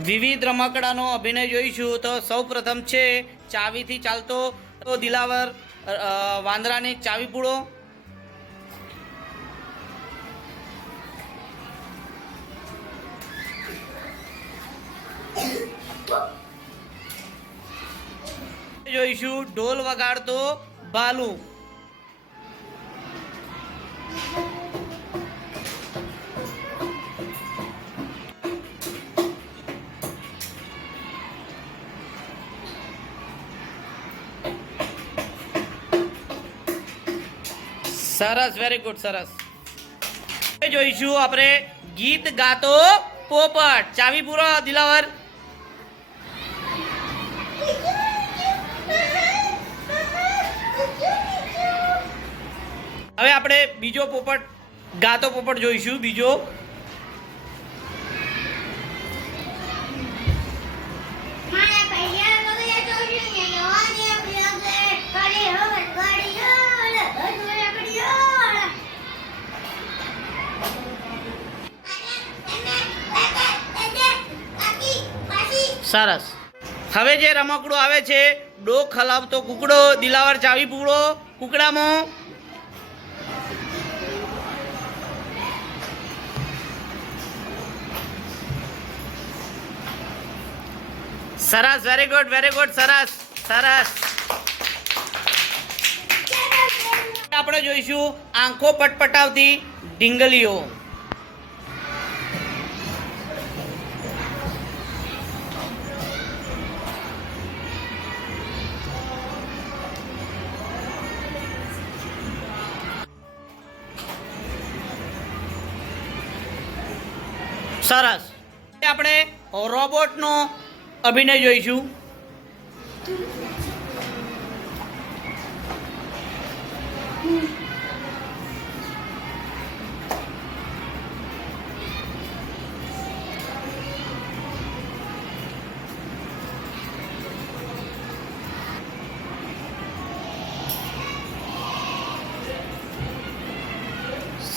વિવિધ રમકડાનો અભિનય જોઈશું. તો સૌ પ્રથમ છે ચાવીથી ચાલતો દિલાવર વાંદરાની ચાવી પૂળો જોઈશું ઢોલ વગાડતો ભાલુ. સરસ વેરી ગુડ સરસ. જોઈશું આપણે ગીત ગાતો પોપટ. ચાવી પૂરો, દિલાવર. હવે આપણે બીજો પોપટ, ગાતો પોપટ જોઈશું, બીજો. સરસ. હવે જે રમકડું આવે છે, ડોક હલાવતો કુકડો, દિલાવર ચાવી પૂકડો કુકડામાં. સરસ વેરી ગુડ વેરી ગુડ સરસ સરસ. આપણે જોઈશું આંખો પટપટાવતી ઢીંગલીઓ. સરસ. આપણે રોબોટનો અભિનય જોઈશું.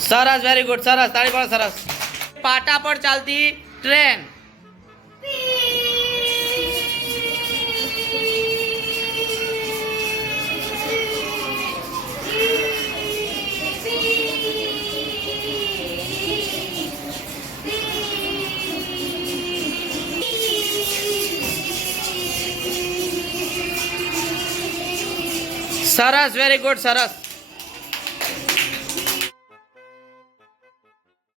સરસ વેરી ગુડ સરસ તાળી પણ સરસ. પાટા પર ચાલતી ટ્રેન. સરસ વેરી ગુડ સરસ.